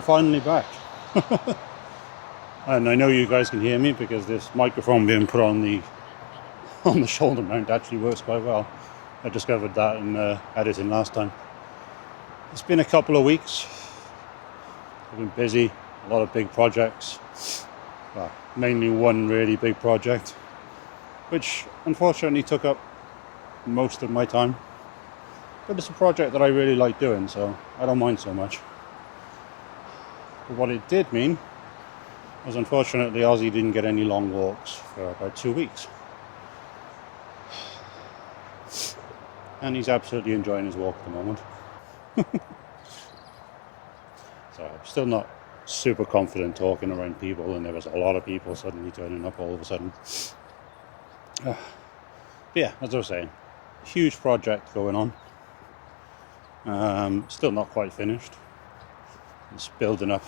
we're finally back. And I know you guys can hear me because this microphone being put on the shoulder mount actually works quite well. I discovered that in editing last time. It's been a couple of weeks. I've been busy, a lot of big projects. Well, mainly one really big project, which unfortunately took up most of my time. But it's a project that I really like doing, so I don't mind so much. But what it did mean was, unfortunately, Ozzy didn't get any long walks for about 2 weeks. And he's absolutely enjoying his walk at the moment. So I'm still not super confident talking around people, and there was a lot of people suddenly turning up all of a sudden. But yeah, as I was saying, huge project going on. Still not quite finished. It's building up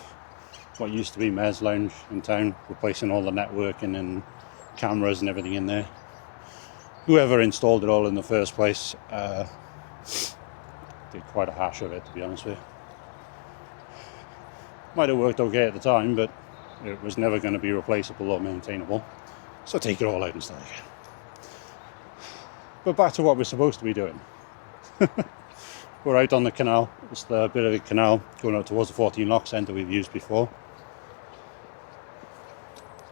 what used to be Mez Lounge in town, replacing all the networking and cameras and everything in there. Whoever installed it all in the first place did quite a hash of it, to be honest with you. Might have worked okay at the time, but it was never going to be replaceable or maintainable. So take it all out and start again. But back to what we're supposed to be doing. We're out on the canal. It's the bit of the canal going out towards the 14 lock centre we've used before.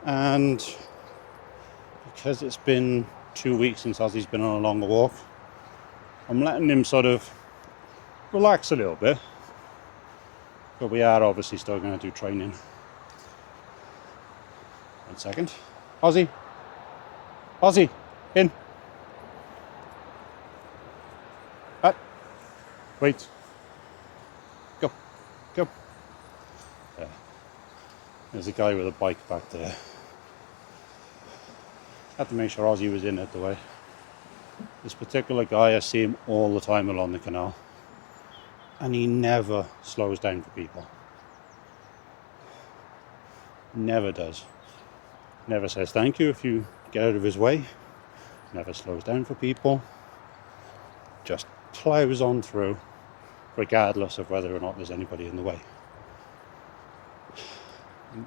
And because it's been 2 weeks since Ozzy's been on a longer walk, I'm letting him sort of relax a little bit. But we are obviously still going to do training. 1 second. Ozzy! Ozzy! In! Wait. Go. Go. Yeah. There's a guy with a bike back there. Had to make sure Ozzy was in it the way. This particular guy, I see him all the time along the canal. And he never slows down for people. Never does. Never says thank you if you get out of his way. Never slows down for people. Just plows on through, regardless of whether or not there's anybody in the way.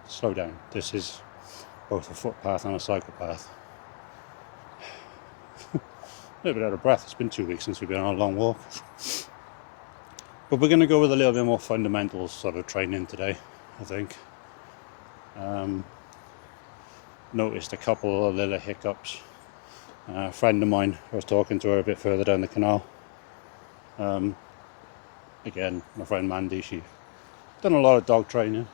Slow down. This is both a footpath and a cycle path. A little bit out of breath. It's been 2 weeks since we've been on a long walk. But we're going to go with a little bit more fundamental sort of training today, I think. Noticed a couple of little hiccups. A friend of mine, I was talking to her a bit further down the canal. Again, my friend Mandy, she done a lot of dog training.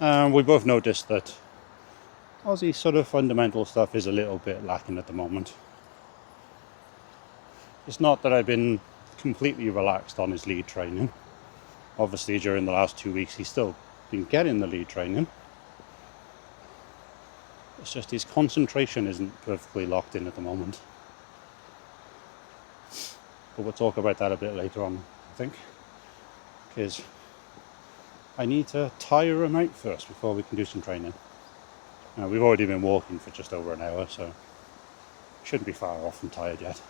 We both noticed that Ozzy's sort of fundamental stuff is a little bit lacking at the moment. It's not that I've been completely relaxed on his lead training. Obviously, during the last 2 weeks, he's still been getting the lead training. It's just his concentration isn't perfectly locked in at the moment. But we'll talk about that a bit later on, I think. Because I need to tire him out first before we can do some training. Now, we've already been walking for just over an hour, so shouldn't be far off from tired yet.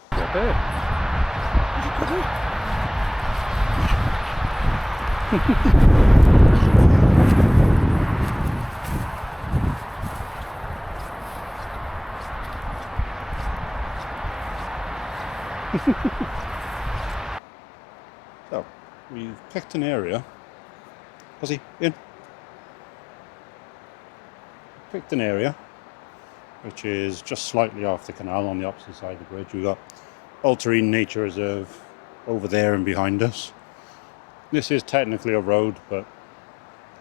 So, we've picked an area. Ozzy, in. Picked an area which is just slightly off the canal on the opposite side of the bridge. We've got Ultra Nature Reserve over there and behind us. This is technically a road, but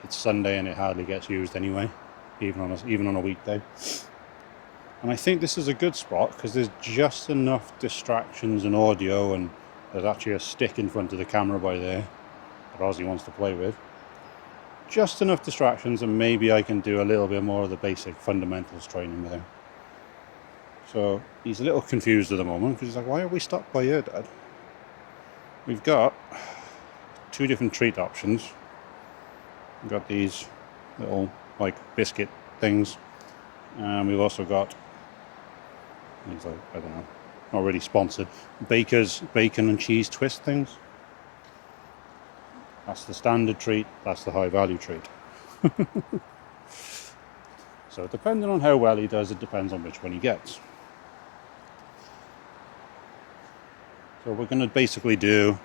it's Sunday and it hardly gets used anyway, even on a weekday. And I think this is a good spot because there's just enough distractions and audio, and there's actually a stick in front of the camera by there that Ozzy wants to play with. Just enough distractions, and maybe I can do a little bit more of the basic fundamentals training with him. So he's a little confused at the moment because he's like, why are we stopped by here, Dad? We've got 2 different treat options. We've got these little like biscuit things, and we've also got these, like, I don't know, not really sponsored, Baker's bacon and cheese twist things. That's the standard treat, that's the high value treat. So depending on how well he does, it depends on which one he gets. So we're going to basically do,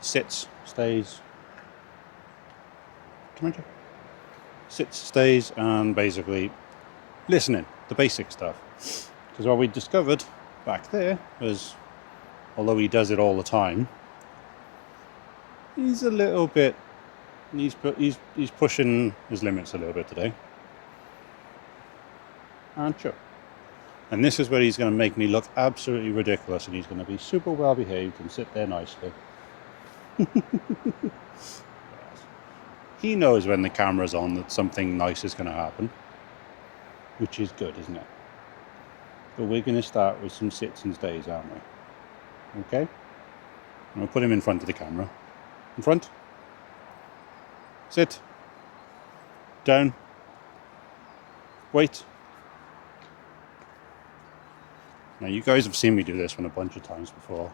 sits, stays, sits, stays, and basically listening, the basic stuff. Because what we discovered back there was, although he does it all the time, he's a little bit, he's pushing his limits a little bit today. Aren't you? And this is where he's going to make me look absolutely ridiculous, and he's going to be super well behaved and sit there nicely. He knows when the camera's on that something nice is going to happen, which is good, isn't it? But we're going to start with some sits and stays, aren't we? Okay? I'm going to put him in front of the camera. In front. Sit. Down. Wait. Now you guys have seen me do this one a bunch of times before,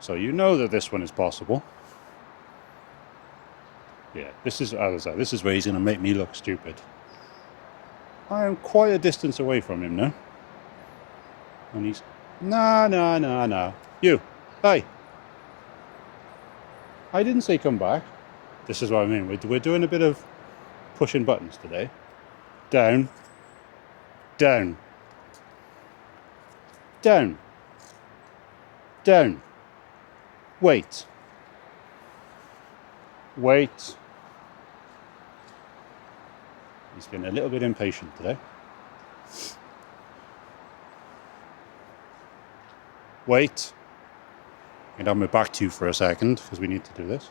so you know that this one is possible. Yeah, this is, as I say, this is where he's going to make me look stupid. I am quite a distance away from him now. And he's, no. You, hey. I didn't say come back. This is what I mean. We're doing a bit of pushing buttons today. Down. Down. Down. Down. Wait. Wait. He's getting a little bit impatient today. Wait. And I'll move back to you for a second because we need to do this.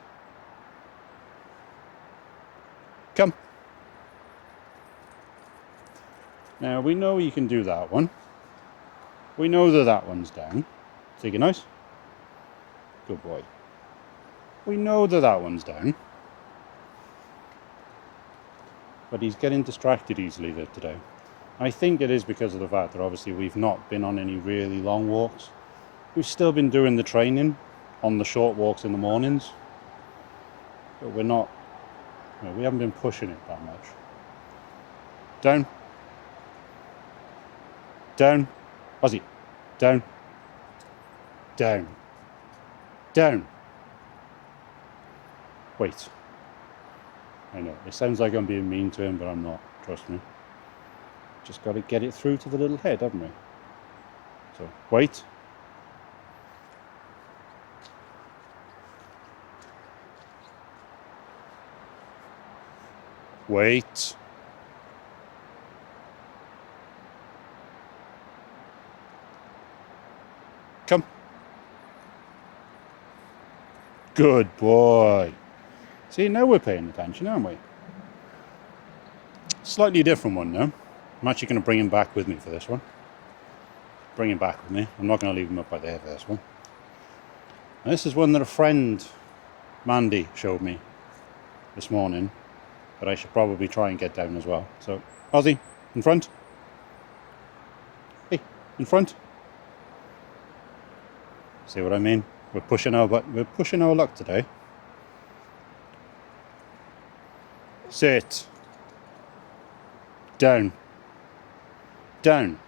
Come. Now we know you can do that one. We know that that one's down. Take it nice. Good boy. We know that that one's down. But he's getting distracted easily there today. I think it is because of the fact that obviously we've not been on any really long walks. We've still been doing the training on the short walks in the mornings. But we're not, we haven't been pushing it that much. Down. Down. Ozzy. Down. Down. Down. Wait. I know, it sounds like I'm being mean to him, but I'm not. Trust me. Just got to get it through to the little head, haven't we? So, wait. Wait. Come. Good boy. See, now we're paying attention, aren't we? Slightly different one now. I'm actually going to bring him back with me for this one. Bring him back with me. I'm not going to leave him up by there for this one. And this is one that a friend, Mandy, showed me this morning, but I should probably try and get down as well. So, Ozzy, in front. Hey, in front. See what I mean? We're pushing our luck today. Sit. Down. Down.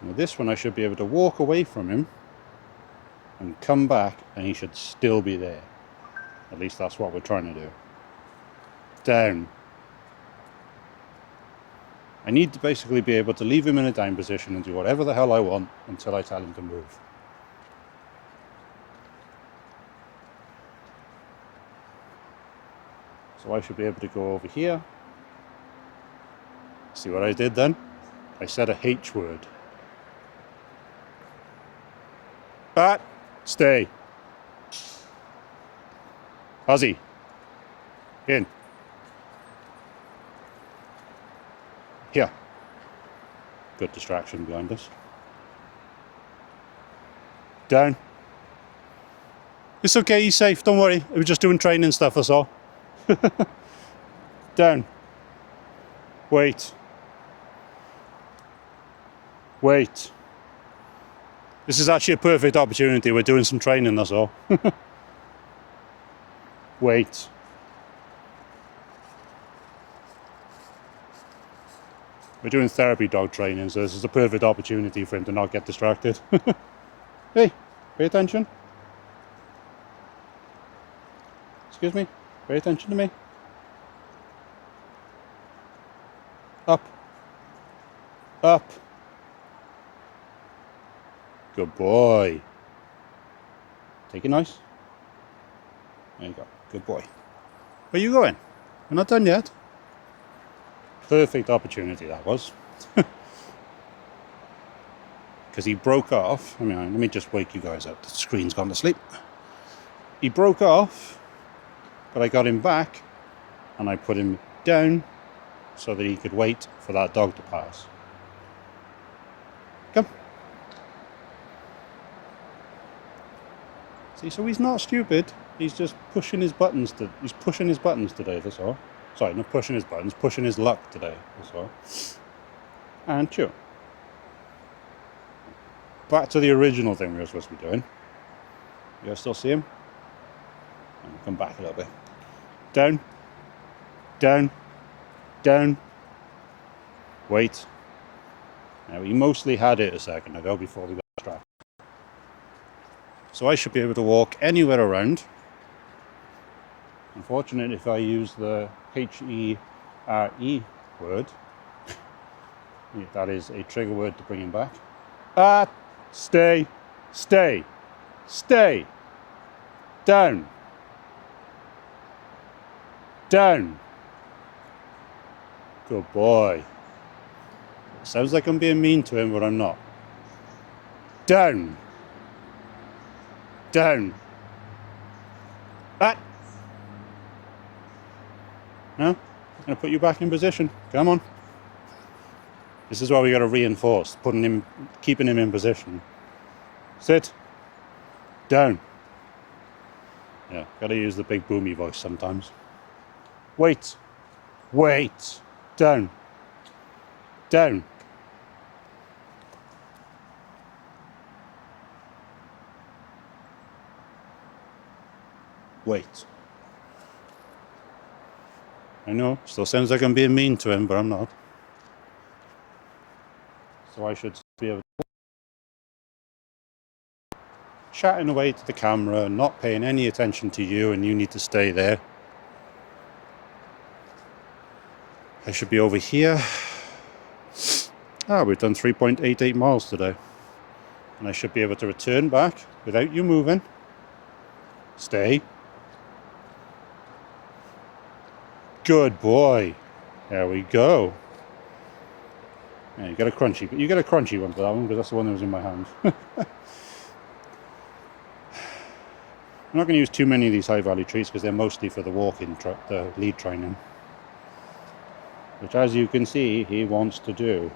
Now this one I should be able to walk away from him and come back and he should still be there. At least that's what we're trying to do. Down. I need to basically be able to leave him in a down position and do whatever the hell I want until I tell him to move. So I should be able to go over here. See what I did then? I said a H word. But stay. Ozzy. In. Here. Good distraction behind us. Down. It's okay, he's safe, don't worry. We were just doing training stuff, that's all. Down. Wait. Wait. This is actually a perfect opportunity. We're doing some training, that's all. Wait. We're doing therapy dog training, so this is a perfect opportunity for him to not get distracted. Hey, pay attention. Excuse me, pay attention to me. Up. Up. Good boy. Take it nice. There you go. Good boy. Where are you going? We're not done yet. Perfect opportunity that was. Because he broke off. Let me just wake you guys up. The screen's gone to sleep. He broke off, but I got him back and I put him down so that he could wait for that dog to pass. Come. See, so he's not stupid. He's just pushing his buttons. He's pushing his buttons today, that's all. Sorry, not pushing his buttons, pushing his luck today, that's all. And chew. Back to the original thing we were supposed to be doing. You guys still see him? Come back a little bit. Down. Down. Down. Wait. Now, he mostly had it a second ago before we got distracted. So I should be able to walk anywhere around. Unfortunately, if I use the H-E-R-E word, that is a trigger word to bring him back. Stay, stay, stay, down, down. Good boy. Sounds like I'm being mean to him, but I'm not. Down, down. No, I'm going to put you back in position. Come on. This is why we got to reinforce, keeping him in position. Sit. Down. Yeah, got to use the big boomy voice sometimes. Wait. Wait. Down. Down. Wait. I know, still sounds like I'm being mean to him, but I'm not. So I should be able to chatting away to the camera, not paying any attention to you, and you need to stay there. I should be over here. We've done 3.88 miles today. And I should be able to return back without you moving. Stay. Good boy. There we go. Yeah, you get a crunchy one for that one, because that's the one that was in my hand. I'm not going to use too many of these high value treats because they're mostly for the the lead training. Which, as you can see, he wants to do.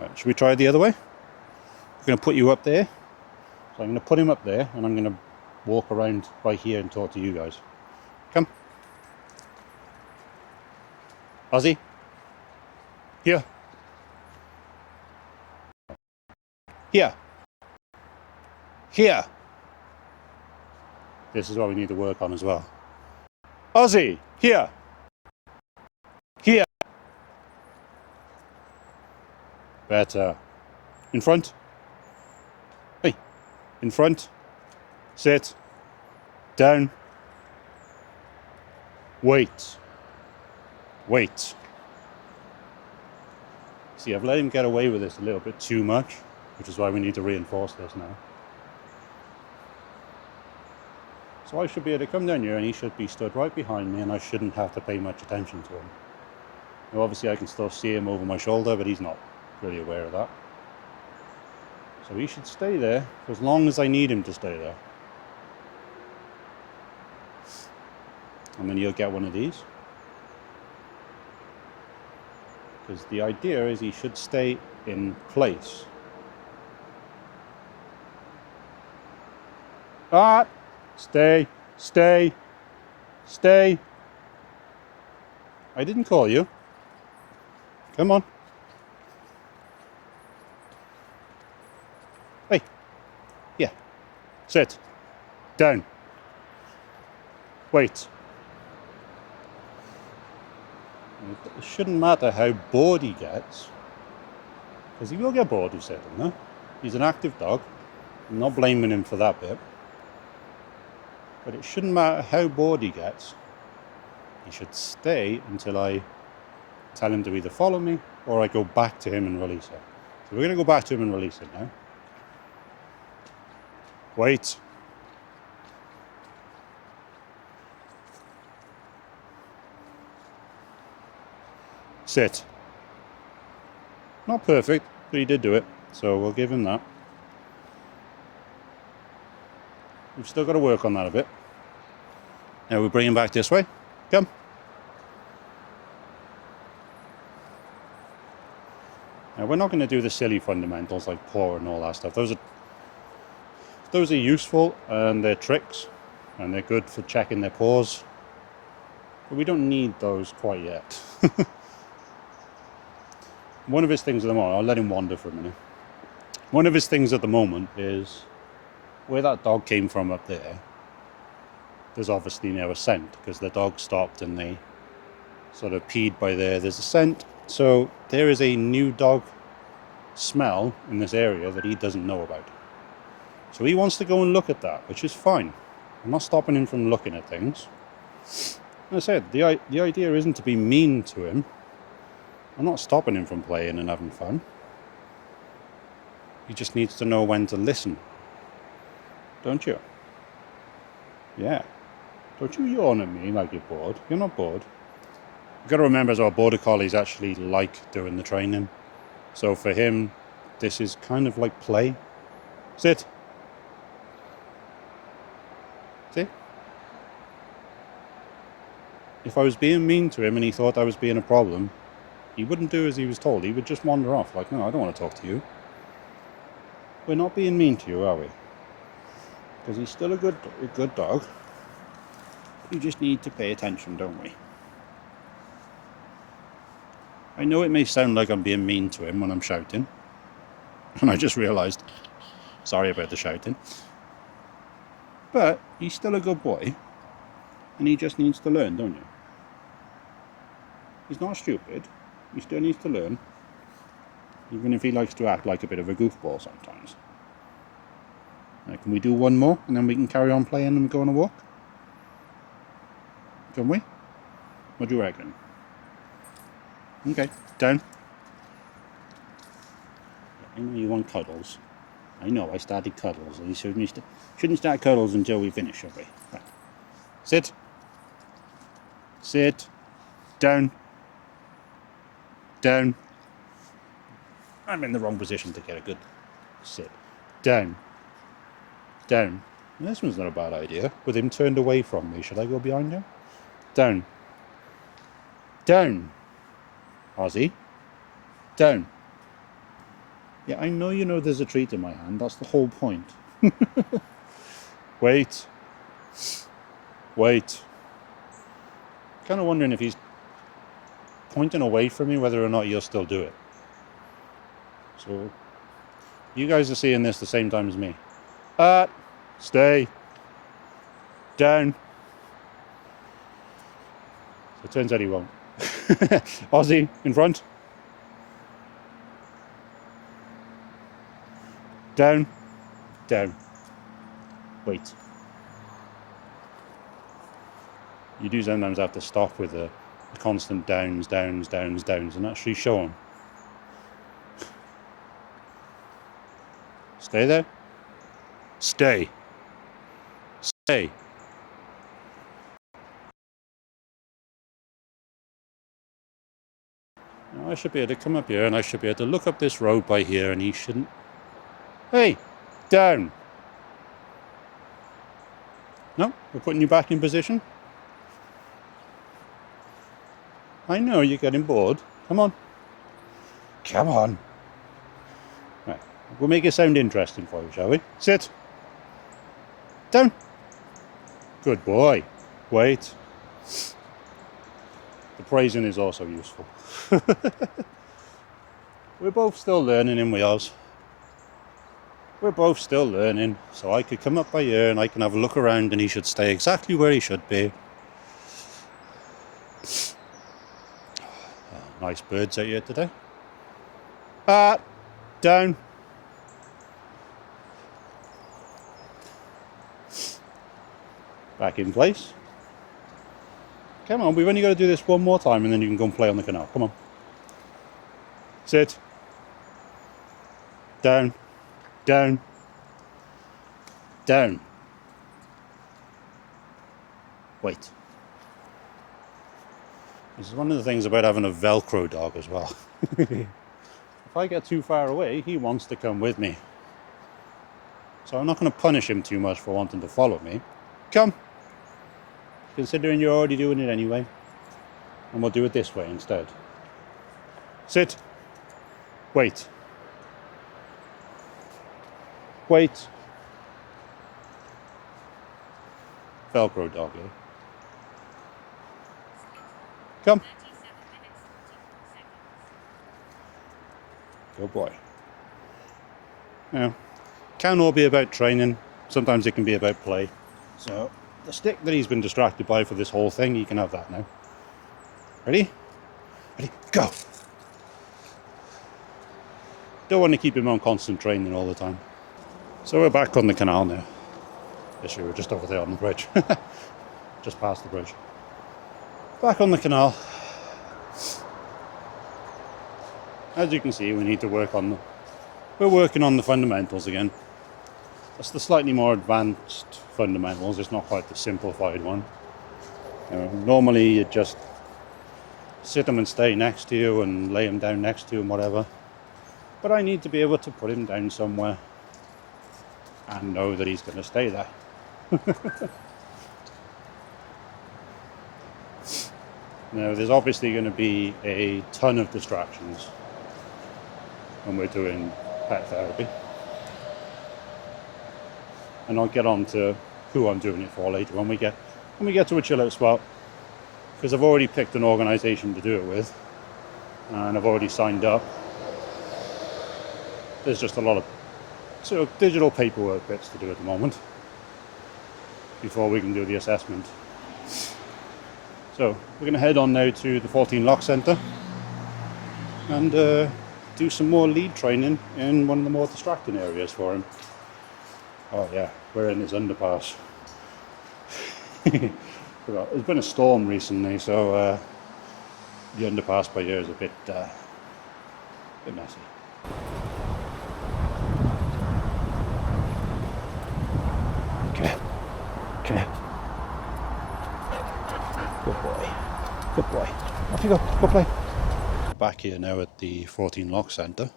Right, should we try it the other way? I'm going to put you up there. So I'm going to put him up there, and I'm going to walk around by here and talk to you guys. Come. Ozzy. Here. Here. Here. This is what we need to work on as well. Ozzy. Here. Here. Better. In front. Hey. In front. Sit. Down. Wait. Wait. See, I've let him get away with this a little bit too much, which is why we need to reinforce this now. So I should be able to come down here and he should be stood right behind me and I shouldn't have to pay much attention to him. Now obviously I can still see him over my shoulder, but he's not really aware of that. So he should stay there for as long as I need him to stay there. And then he'll get one of these. Because the idea is he should stay in place. Stay, stay, stay. I didn't call you. Come on. Sit. Down. Wait. It shouldn't matter how bored he gets, because he will get bored of sitting there. He's an active dog. I'm not blaming him for that bit. But it shouldn't matter how bored he gets. He should stay until I tell him to either follow me or I go back to him and release it. So we're going to go back to him and release it now. Wait. Sit. Not perfect, but he did do it, so we'll give him that. We've still got to work on that a bit. Now we bring him back this way. Come. Now we're not going to do the silly fundamentals like paw and all that stuff. Those are useful and they're tricks and they're good for checking their paws. But we don't need those quite yet. One of his things at the moment, I'll let him wander for a minute. One of his things at the moment is where that dog came from up there. There's obviously now a scent because the dog stopped and they sort of peed by there. There's a scent. So there is a new dog smell in this area that he doesn't know about. So he wants to go and look at that, which is fine. I'm not stopping him from looking at things. As I said, the idea isn't to be mean to him. I'm not stopping him from playing and having fun. He just needs to know when to listen. Don't you? Yeah. Don't you yawn at me like you're bored. You're not bored. You've got to remember as well, border collies actually like doing the training. So for him, this is kind of like play. Sit. See? If I was being mean to him and he thought I was being a problem, he wouldn't do as he was told. He would just wander off like, no, I don't want to talk to you. We're not being mean to you, are we? Because he's still a good dog. You just need to pay attention, don't we? I know it may sound like I'm being mean to him when I'm shouting. And I just realised, sorry about the shouting. But he's still a good boy. And he just needs to learn, don't you? He's not stupid. He still needs to learn. Even if he likes to act like a bit of a goofball sometimes. Now, can we do one more and then we can carry on playing and go on a walk? Can we? What do you reckon? Okay, down. I know you want cuddles. I know, I started cuddles. You shouldn't start cuddles until we finish, shall we? Right. Sit. Sit. Down. Down. I'm in the wrong position to get a good sit. Down. Down. This one's not a bad idea. With him turned away from me, should I go behind him? Down. Down. Ozzy. Down. Yeah, I know you know there's a treat in my hand. That's the whole point. Wait. Wait. Kind of wondering if he's pointing away from me, whether or not he'll still do it. So, you guys are seeing this the same time as me. Stay. Down. So it turns out he won't. Ozzy, in front. Down. Down. Wait. You do sometimes have to stop with the constant downs, downs, downs, downs, and actually show them. Stay there. Stay. Stay. Now I should be able to come up here and I should be able to look up this road by here and he shouldn't. Hey, down. No, we're putting you back in position. I know you're getting bored. Come on. Come on. Right, we'll make it sound interesting for you, shall we? Sit. Down. Good boy. Wait. The praising is also useful. We're both still learning in wheels. we're both still learning, so I could come up by here and I can have a look around and he should stay exactly where he should be. Oh, nice birds out here today. Down. Back in place. Come on, we've only got to do this one more time and then you can go and play on the canal. Come on. Sit. Down. Down. Down. Wait. This is one of the things about having a Velcro dog as well. If I get too far away, he wants to come with me. So I'm not going to punish him too much for wanting to follow me. Come. Considering you're already doing it anyway. And we'll do it this way instead. Sit. Wait. Wait. Velcro dog, eh? Come. Good boy. Now, can all be about training. Sometimes it can be about play. So, the stick that he's been distracted by for this whole thing, he can have that now. Ready? Ready? Go! Don't want to keep him on constant training all the time. So we're back on the canal now. Actually, we're just over there on the bridge. Just past the bridge. Back on the canal. As you can see, we need to work on we're working on the fundamentals again. That's the slightly more advanced fundamentals. It's not quite the simplified one. Normally you just sit him and stay next to you and lay him down next to you and whatever. But I need to be able to put him down somewhere and know that he's going to stay there. Now, there's obviously going to be a ton of distractions when we're doing pet therapy. And I'll get on to who I'm doing it for later when we get to a chill out spot, because I've already picked an organisation to do it with and I've already signed up. There's just a lot of sort of digital paperwork bits to do at the moment before we can do the assessment. So we're going to head on now to the 14 Lock Centre and do some more lead training in one of the more distracting areas for him. Oh yeah, we're in this underpass. There's been a storm recently, so the underpass by here is a bit messy. Come here. Come here. Good boy. Good boy. Off you go. Go play. Back here now at the 14 Lock Centre.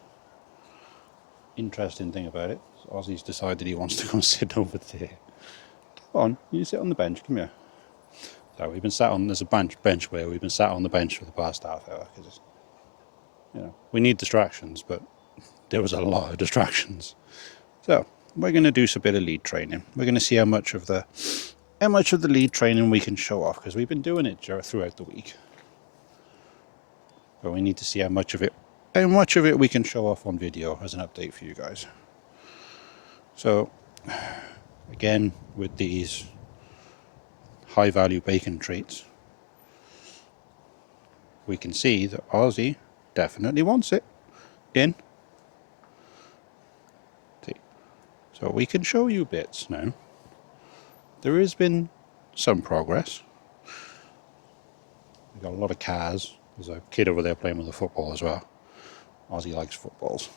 Interesting thing about it, Ozzy's decided he wants to go and sit over there. Come on, you sit on the bench. Come here. So we've been sat on. There's a bench where we've been sat on the bench for the past half hour because, we need distractions, but there was a lot of distractions. So we're going to do a bit of lead training. We're going to see how much of the lead training we can show off, because we've been doing it throughout the week. But we need to see how much of it we can show off on video as an update for you guys. So again, with these high value bacon treats, we can see that Ozzy definitely wants it in. See, so we can show you bits now. There has been some progress. We've got a lot of cars. There's a kid over there playing with a football as well. Ozzy likes footballs.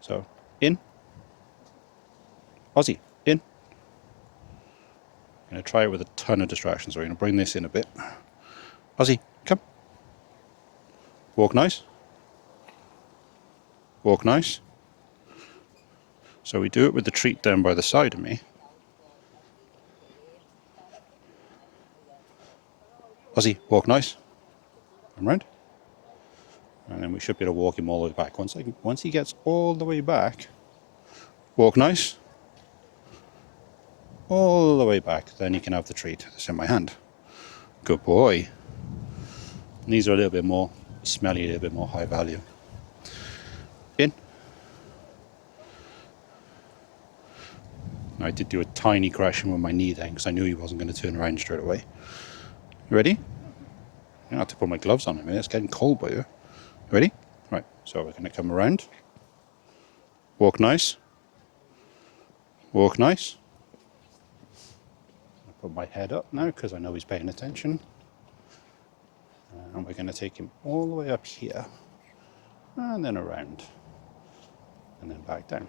So, in. Ozzy, in. I'm going to try it with a ton of distractions. So we're going to bring this in a bit. Ozzy, come. Walk nice. Walk nice. So we do it with the treat down by the side of me. Ozzy, walk nice. Come round. And then we should be able to walk him all the way back. Once he gets all the way back, walk nice. All the way back, then you can have the treat that's in my hand. Good boy. And these are a little bit more smelly, a little bit more high value. In. I did do a tiny correction with my knee then because I knew he wasn't going to turn around straight away. You ready? I have to put my gloves on in a minute. It's getting cold by here. Ready? Right, so we're going to come around. Walk nice. Walk nice. I'll put my head up now because I know he's paying attention. And we're going to take him all the way up here. And then around. And then back down.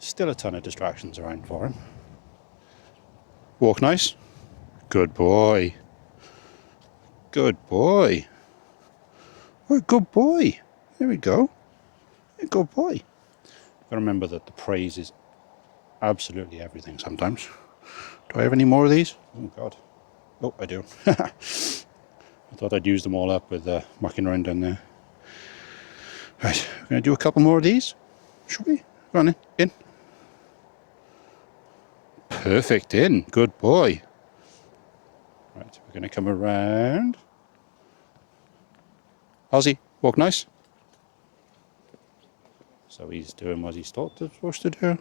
Still a ton of distractions around for him. Walk nice. Good boy. Good boy. Oh, good boy. There we go. Good boy. Got to remember that the praise is absolutely everything sometimes. Do I have any more of these? Oh, God. Oh, I do. I thought I'd use them all up with mucking around down there. Right, we're going to do a couple more of these. Shall we? Go on in. In. Perfect. In. Good boy. Right, we're going to come around. Ozzy, walk nice. So he's doing what he's thought he's supposed to do.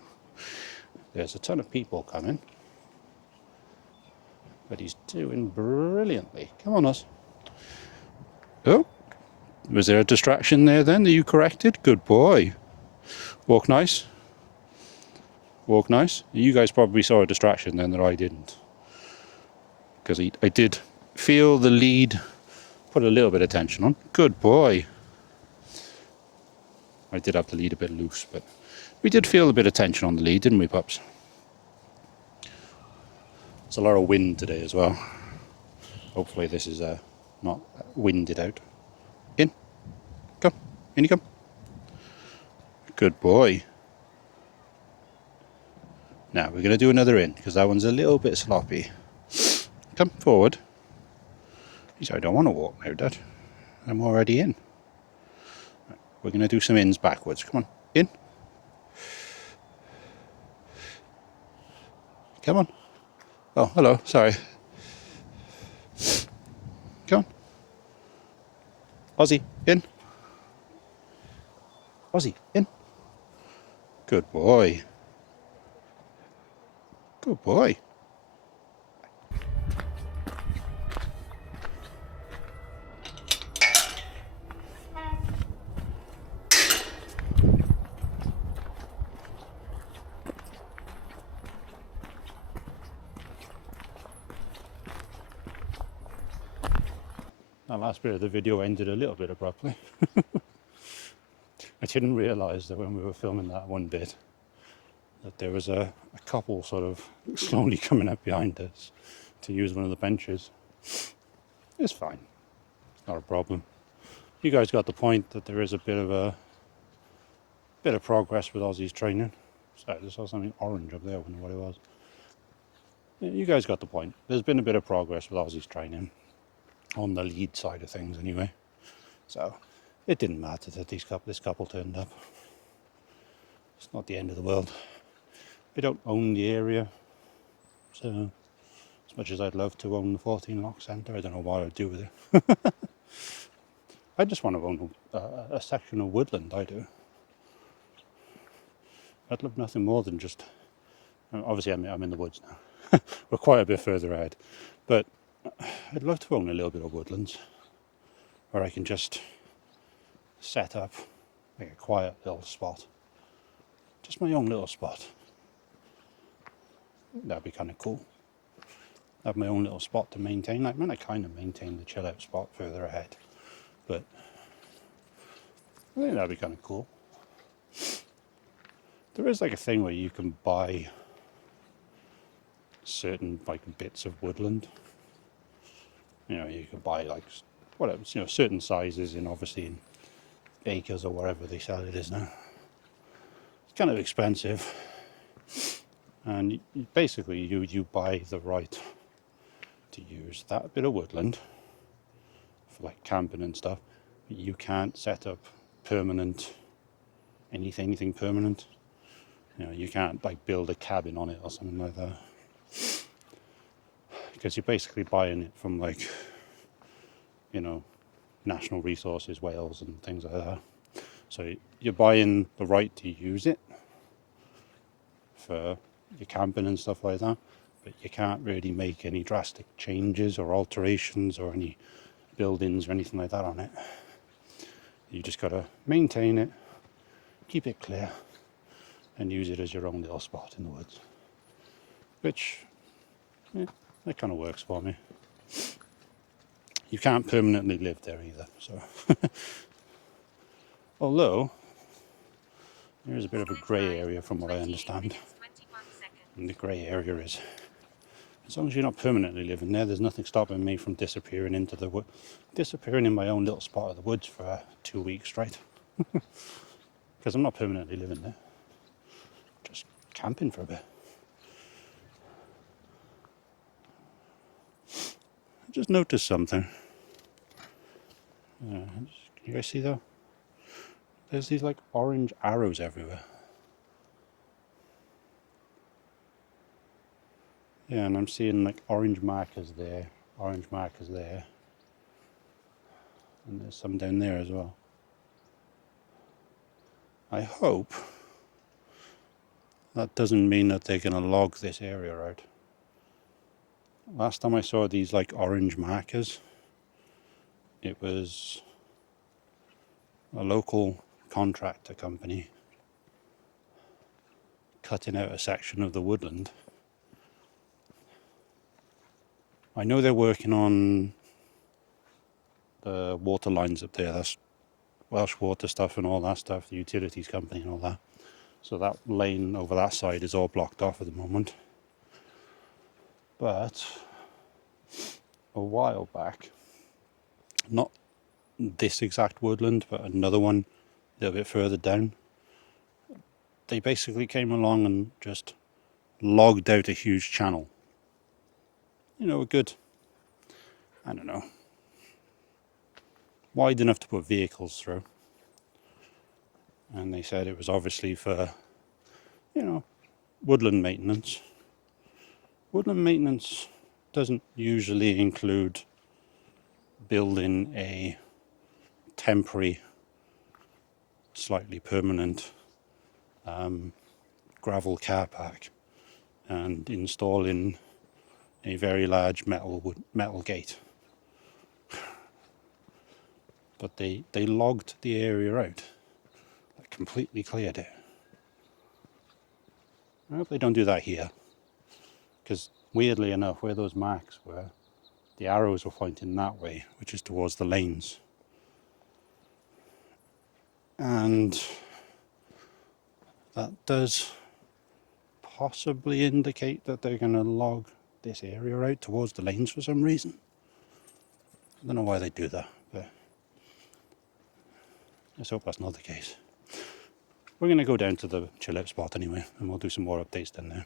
There's a ton of people coming. But he's doing brilliantly. Come on, Oz. Oh, was there a distraction there then that you corrected? Good boy. Walk nice. Walk nice. You guys probably saw a distraction then that I didn't. Because I did feel the lead, put a little bit of tension on. Good boy. I did have the lead a bit loose, but we did feel a bit of tension on the lead, didn't we, pups? There's a lot of wind today as well. Hopefully this is not winded out. In. Come. In you come. Good boy. Now we're going to do another in, because that one's a little bit sloppy. Come forward. He said, I don't want to walk now, Dad. I'm already in. Right, we're going to do some ins backwards. Come on. In. Come on. Oh, hello. Sorry. Come on. Ozzy, in. Ozzy, in. Good boy. Good boy. That last bit of the video ended a little bit abruptly. I didn't realise that when we were filming that one bit that there was a couple sort of slowly coming up behind us to use one of the benches. It's fine. It's not a problem. You guys got the point that there is a bit of progress with Ozzy's training. Sorry, I saw something orange up there. I wonder what it was. You guys got the point. There's been a bit of progress with Ozzy's training. On the lead side of things anyway. So it didn't matter that this couple turned up. It's not the end of the world. I don't own the area, so as much as I'd love to own the 14 lock centre, I don't know what I'd do with it. I just want to own a section of woodland, I do. I'd love nothing more than just, obviously I'm in the woods now. We're quite a bit further ahead, but I'd love to own a little bit of woodlands where I can just set up like a quiet little spot. Just my own little spot. That'd be kind of cool. Have my own little spot to maintain. Like, I kind of maintain the chill out spot further ahead, but I think that'd be kind of cool. There is like a thing where you can buy certain like bits of woodland. You know, you can buy like whatever, you know, certain sizes in obviously in acres or wherever they sell it is now. It's kind of expensive, and basically you buy the right to use that bit of woodland for like camping and stuff. But you can't set up permanent anything permanent. You know, you can't like build a cabin on it or something like that. Because you're basically buying it from like, you know, National Resources, Wales and things like that. So you're buying the right to use it for your camping and stuff like that, but you can't really make any drastic changes or alterations or any buildings or anything like that on it. You just got to maintain it, keep it clear, and use it as your own little spot in the woods, which, yeah, that kind of works for me. You can't permanently live there either, so although there is a bit of a grey area from what I understand, and the grey area is, as long as you're not permanently living there, there's nothing stopping me from disappearing into the wood, disappearing in my own little spot of the woods for 2 weeks straight, because I'm not permanently living there, just camping for a bit. I just noticed something. Can you guys see that? There's these like orange arrows everywhere. Yeah, and I'm seeing like orange markers there, and there's some down there as well. I hope that doesn't mean that they're going to log this area out. Last time I saw these like orange markers, it was a local contractor company cutting out a section of the woodland. I know they're working on the water lines up there, that's Welsh Water stuff and all that stuff, the utilities company and all that. So that lane over that side is all blocked off at the moment. But a while back, not this exact woodland, but another one a little bit further down, they basically came along and just logged out a huge channel. You know, a good, I don't know, wide enough to put vehicles through. And they said it was obviously for, you know, woodland maintenance. Woodland maintenance doesn't usually include building a temporary, slightly permanent gravel car park and installing a very large metal gate. But they logged the area out, like completely cleared it. I hope they don't do that here, because weirdly enough, where those marks were, the arrows were pointing that way, which is towards the lanes. And that does possibly indicate that they're going to log this area out towards the lanes for some reason. I don't know why they do that, but let's hope that's not the case. We're going to go down to the chill out spot anyway, and we'll do some more updates down there.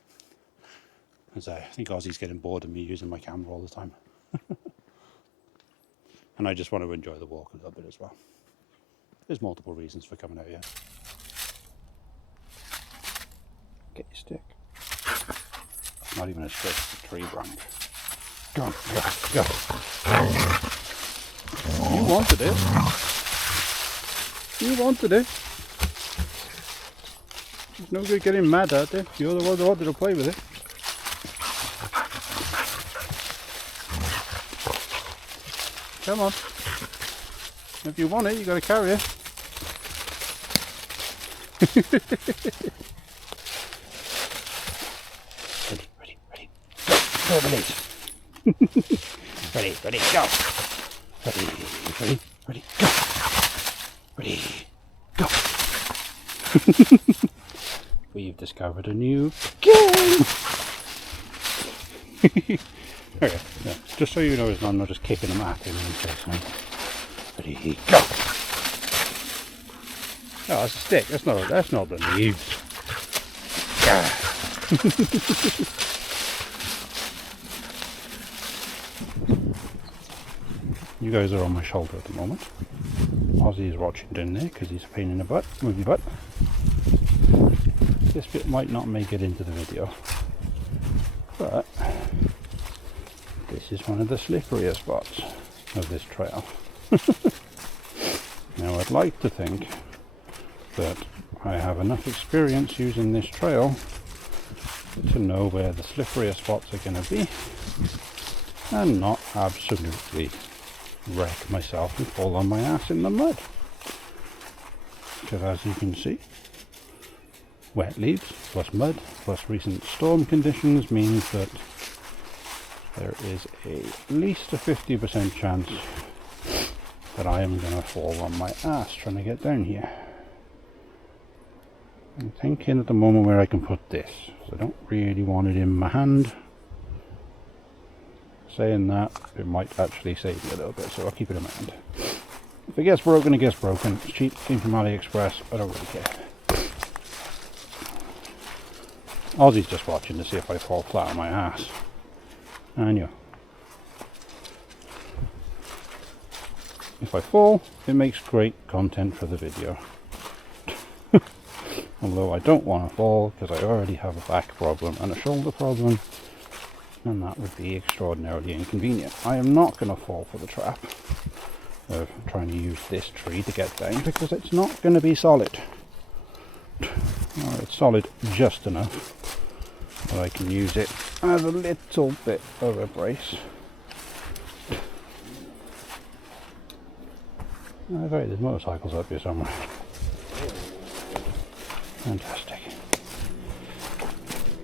As I think Ozzy's getting bored of me using my camera all the time. And I just want to enjoy the walk a little bit as well. There's multiple reasons for coming out here. Get your stick. Not even a stick, it's a tree branch. Go on, go. You wanted it. You wanted it. There's no good getting mad at it. You're the one that wanted to play with it. Come on. If you want it, you got to carry it. Ready. Go, release. Ready, go. Ready, go. Ready, go. We've discovered a new game. Okay, yeah, just so you know, I'm not just kicking them at him in the face, mate. Ready, go. Oh, that's a stick. That's not the leaves. Yeah. You guys are on my shoulder at the moment. Ozzy is watching down there because he's a pain in the butt. Move your butt. This bit might not make it into the video, but this is one of the slipperier spots of this trail. Now I'd like to think that I have enough experience using this trail to know where the slipperier spots are going to be and not absolutely wreck myself and fall on my ass in the mud. Because as you can see, wet leaves plus mud plus recent storm conditions means that there is at least a 50% chance that I am going to fall on my ass trying to get down here. I'm thinking at the moment where I can put this, so I don't really want it in my hand. Saying that, it might actually save me a little bit, so I'll keep it in my hand. If it gets broken, it gets broken. It's cheap, came from AliExpress, I don't really care. Ozzy's just watching to see if I fall flat on my ass. And yeah. If I fall, it makes great content for the video. Although I don't want to fall because I already have a back problem and a shoulder problem, and that would be extraordinarily inconvenient. I am not going to fall for the trap of trying to use this tree to get down because it's not going to be solid. Well, it's solid just enough that I can use it as a little bit of a brace. Oh, right, there's motorcycles up here somewhere. Fantastic.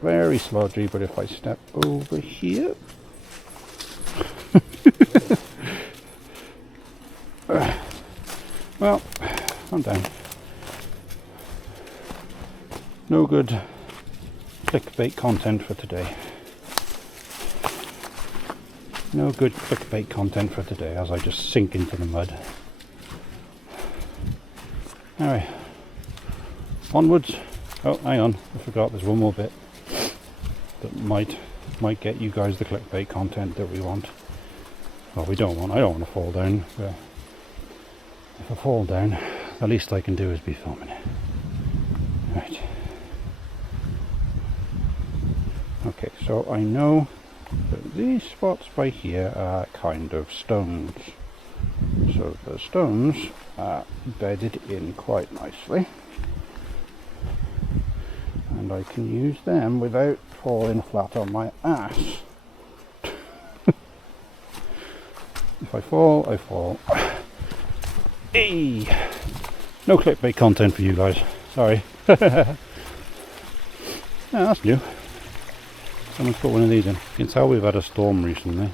Very sludgy, but if I step over here... well, I'm down. No good clickbait content for today. No good clickbait content for today as I just sink into the mud. Alright. Onwards. Oh, hang on, I forgot there's one more bit that might get you guys the clickbait content that we want. Well, we don't want. I don't want to fall down, but if I fall down, the least I can do is be filming it. Right. Okay, so I know that these spots by here are kind of stones. So the stones are bedded in quite nicely. And I can use them without falling flat on my ass. If I fall, I fall. Hey! No clickbait content for you guys. Sorry. Yeah, that's new. Someone's put one of these in. You can tell we've had a storm recently.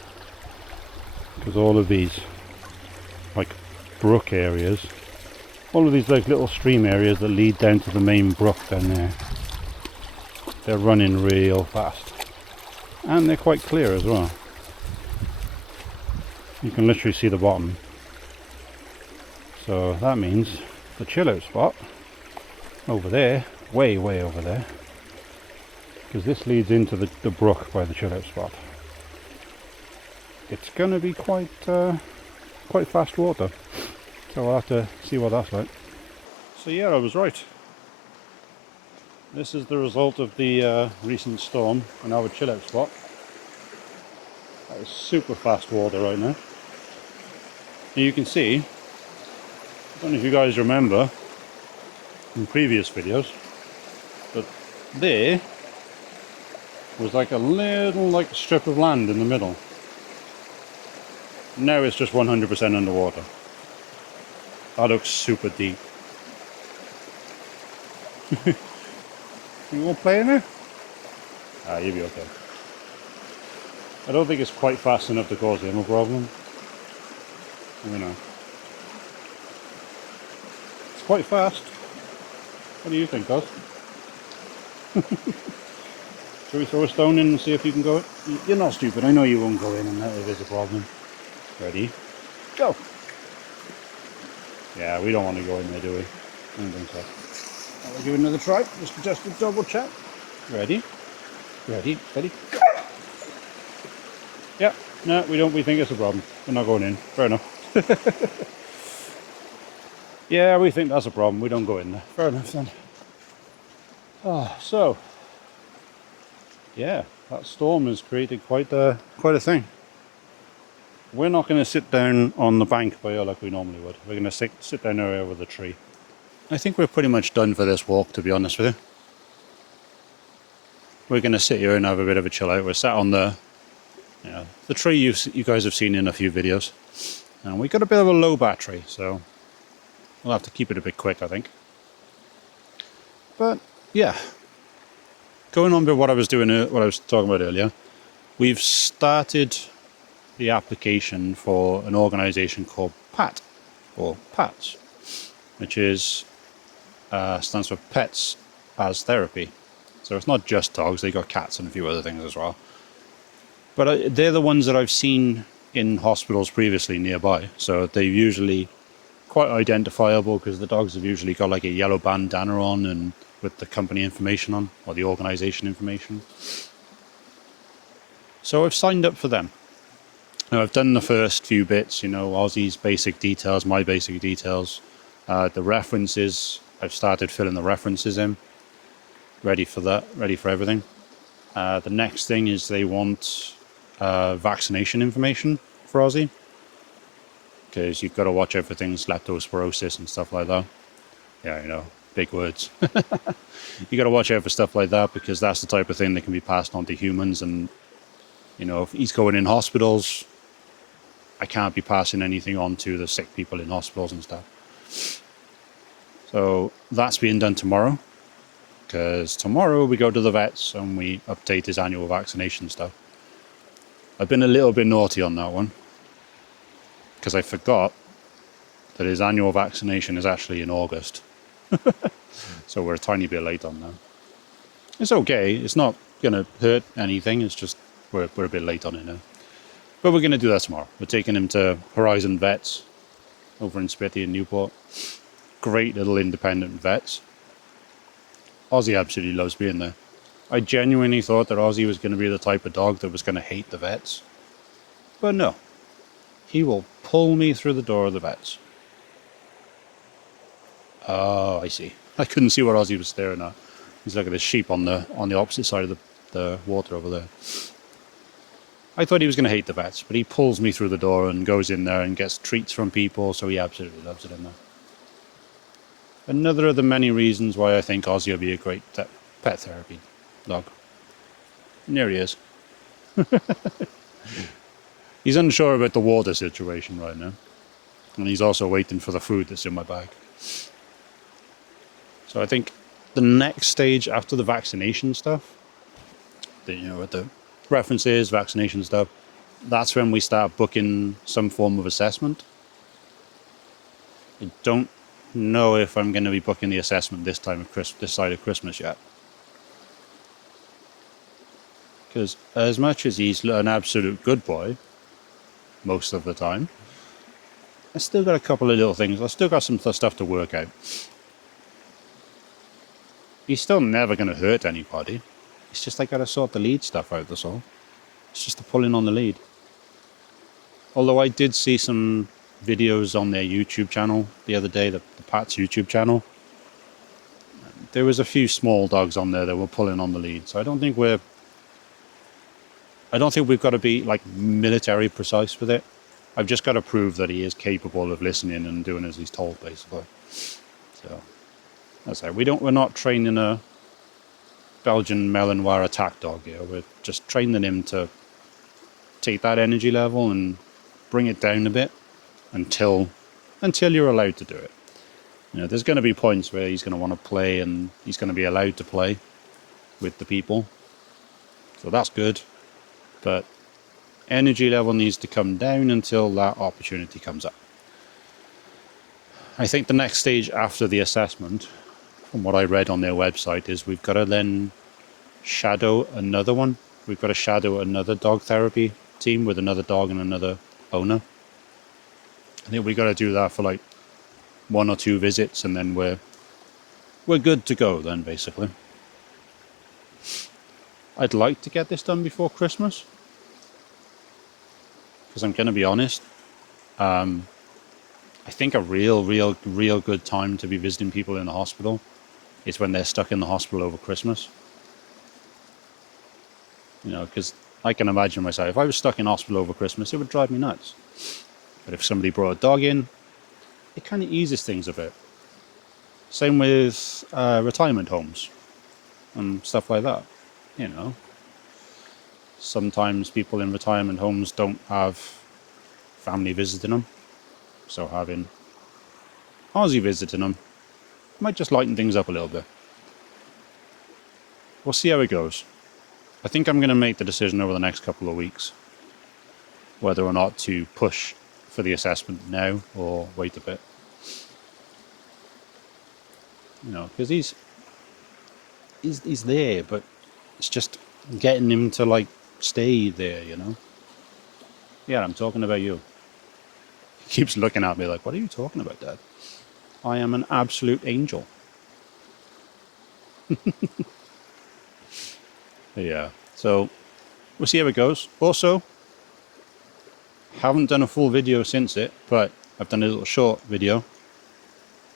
Because all of these, like, brook areas, all of these like little stream areas that lead down to the main brook down there, they're running real fast. And they're quite clear as well. You can literally see the bottom. So that means the chill out spot over there, way over there, because this leads into the brook by the chill out spot. It's going to be quite fast water. So we'll have to see what that's like. So yeah, I was right. This is the result of the recent storm in our chill out spot. That is super fast water right now. And you can see, I don't know if you guys remember in previous videos, but there was like a little strip of land in the middle. Now it's just 100% underwater. That looks super deep. You won't play in there? Ah, you'll be okay. I don't think it's quite fast enough to cause him a problem. I don't know. It's quite fast. What do you think, Oz? Shall we throw a stone in and see if you can go in? You're not stupid. I know you won't go in and that is a problem. Ready? Go! Yeah, we don't want to go in there, do we? I don't think so. I'll give it another try, just to double check. Ready? Ready? Ready? Go! Yeah, no, we think it's a problem. We're not going in. Fair enough. Yeah, we think that's a problem. We don't go in there. Fair enough then. So yeah, that storm has created quite a thing. We're not going to sit down on the bank by here like we normally would. We're going to sit down here with a tree. I think we're pretty much done for this walk, to be honest with you. we're going to sit here and have a bit of a chill out. We're sat on the, the tree you guys have seen in a few videos. And we got a bit of a low battery, so we'll have to keep it a bit quick, I think. But yeah, going on with what I was doing, what I was talking about earlier, we've started the application for an organisation called PAT, or PATS, which is stands for Pets as Therapy. So it's not just dogs; they got cats and a few other things as well. But they're the ones that I've seen in hospitals previously nearby. So they're usually quite identifiable because the dogs have usually got like a yellow bandana on and with the company information on, or the organisation information. So I've signed up for them. Now I've done the first few bits, Ozzy's basic details, my basic details, the references. I've started filling the references in, ready for that, ready for everything. The next thing is they want vaccination information for Ozzy, because you've got to watch out for things, leptospirosis and stuff like that. Yeah, big words. You got to watch out for stuff like that, because that's the type of thing that can be passed on to humans. And if he's going in hospitals, I can't be passing anything on to the sick people in hospitals and stuff. So that's being done tomorrow, because tomorrow we go to the vets and we update his annual vaccination stuff. I've been a little bit naughty on that one, because I forgot that his annual vaccination is actually in August. So we're a tiny bit late on that. It's okay. It's not going to hurt anything. It's just we're a bit late on it now. But we're going to do that tomorrow. We're taking him to Horizon Vets over in Spitty in Newport. Great little independent vets. Ozzy absolutely loves being there. I genuinely thought that Ozzy was going to be the type of dog that was going to hate the vets. But no. He will pull me through the door of the vets. Oh, I see. I couldn't see what Ozzy was staring at. He's looking at the sheep on the opposite side of the water over there. I thought he was going to hate the vets, but he pulls me through the door and goes in there and gets treats from people, so he absolutely loves it in there. Another of the many reasons why I think Ozzy will be a great pet therapy dog. And there he is. He's unsure about the water situation right now. And he's also waiting for the food that's in my bag. So I think the next stage after the vaccination stuff, with the references, vaccination stuff, that's when we start booking some form of assessment. I don't know if I'm going to be booking the assessment this side of Christmas yet. Because as much as he's an absolute good boy, most of the time, I still got a couple of little things. I still got some stuff to work out. He's still never going to hurt anybody. It's just I got to sort the lead stuff out, that's all. It's just the pulling on the lead. Although I did see some videos on their YouTube channel the other day, the Pat's YouTube channel. There was a few small dogs on there that were pulling on the lead. So I don't think we've got to be like military precise with it. I've just got to prove that he is capable of listening and doing as he's told, basically. So that's it. We're not training a Belgian Malinois attack dog here. We're just training him to take that energy level and bring it down a bit until you're allowed to do it. There's going to be points where he's going to want to play and he's going to be allowed to play with the people. So that's good. But energy level needs to come down until that opportunity comes up. I think the next stage after the assessment, from what I read on their website, is we've got to then shadow another one. We've got to shadow another dog therapy team with another dog and another owner. I think we've got to do that for like 1 or 2 visits, and then we're good to go then, basically. I'd like to get this done before Christmas, because I'm going to be honest, I think a real good time to be visiting people in the hospital is when they're stuck in the hospital over Christmas. Because I can imagine myself, if I was stuck in hospital over Christmas, it would drive me nuts. But if somebody brought a dog in, it kind of eases things a bit. Same with retirement homes and stuff like that. you know, sometimes people in retirement homes don't have family visiting them, so having Ozzy visiting them might just lighten things up a little bit. We'll see how it goes. I think I'm going to make the decision over the next couple of weeks whether or not to push for the assessment now or wait a bit. You know, because he's there, but it's just getting him to like stay there, you know. Yeah, I'm talking about you. He keeps looking at me like, what are you talking about, Dad? I am an absolute angel. Yeah, so we'll see how it goes. Also, haven't done a full video since it, but I've done a little short video.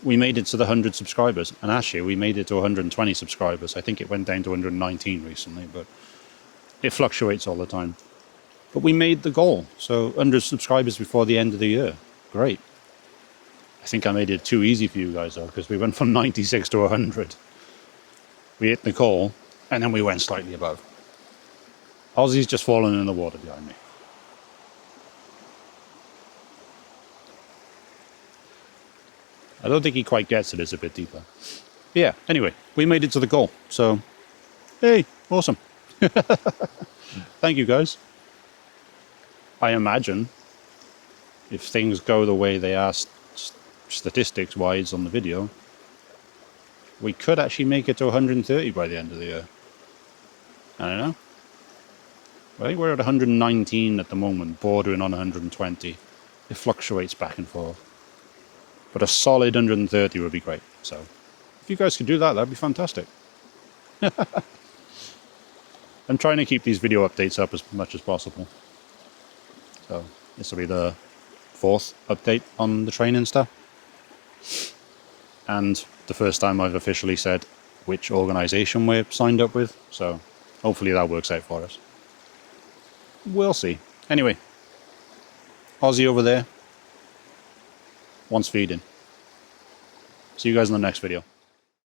We made it to the 100 subscribers, and actually we made it to 120 subscribers. I think it went down to 119 recently, but it fluctuates all the time. But we made the goal, so 100 subscribers before the end of the year. Great. I think I made it too easy for you guys though, because we went from 96 to 100. We hit the goal, and then we went slightly above. Ozzy's just fallen in the water behind me. I don't think he quite gets it, it's a bit deeper. Yeah, anyway, we made it to the goal, so hey, awesome. Thank you guys. I imagine if things go the way they are statistics wise on the video, we could actually make it to 130 by the end of the year. I don't know. I think we're at 119 at the moment, bordering on 120. It fluctuates back and forth. But a solid 130 would be great. So if you guys could do that, that'd be fantastic. I'm trying to keep these video updates up as much as possible. So this will be the 4th update on the training stuff. And the first time I've officially said which organisation we're signed up with. So hopefully that works out for us. We'll see. Anyway, Ozzy over there wants feeding. See you guys in the next video.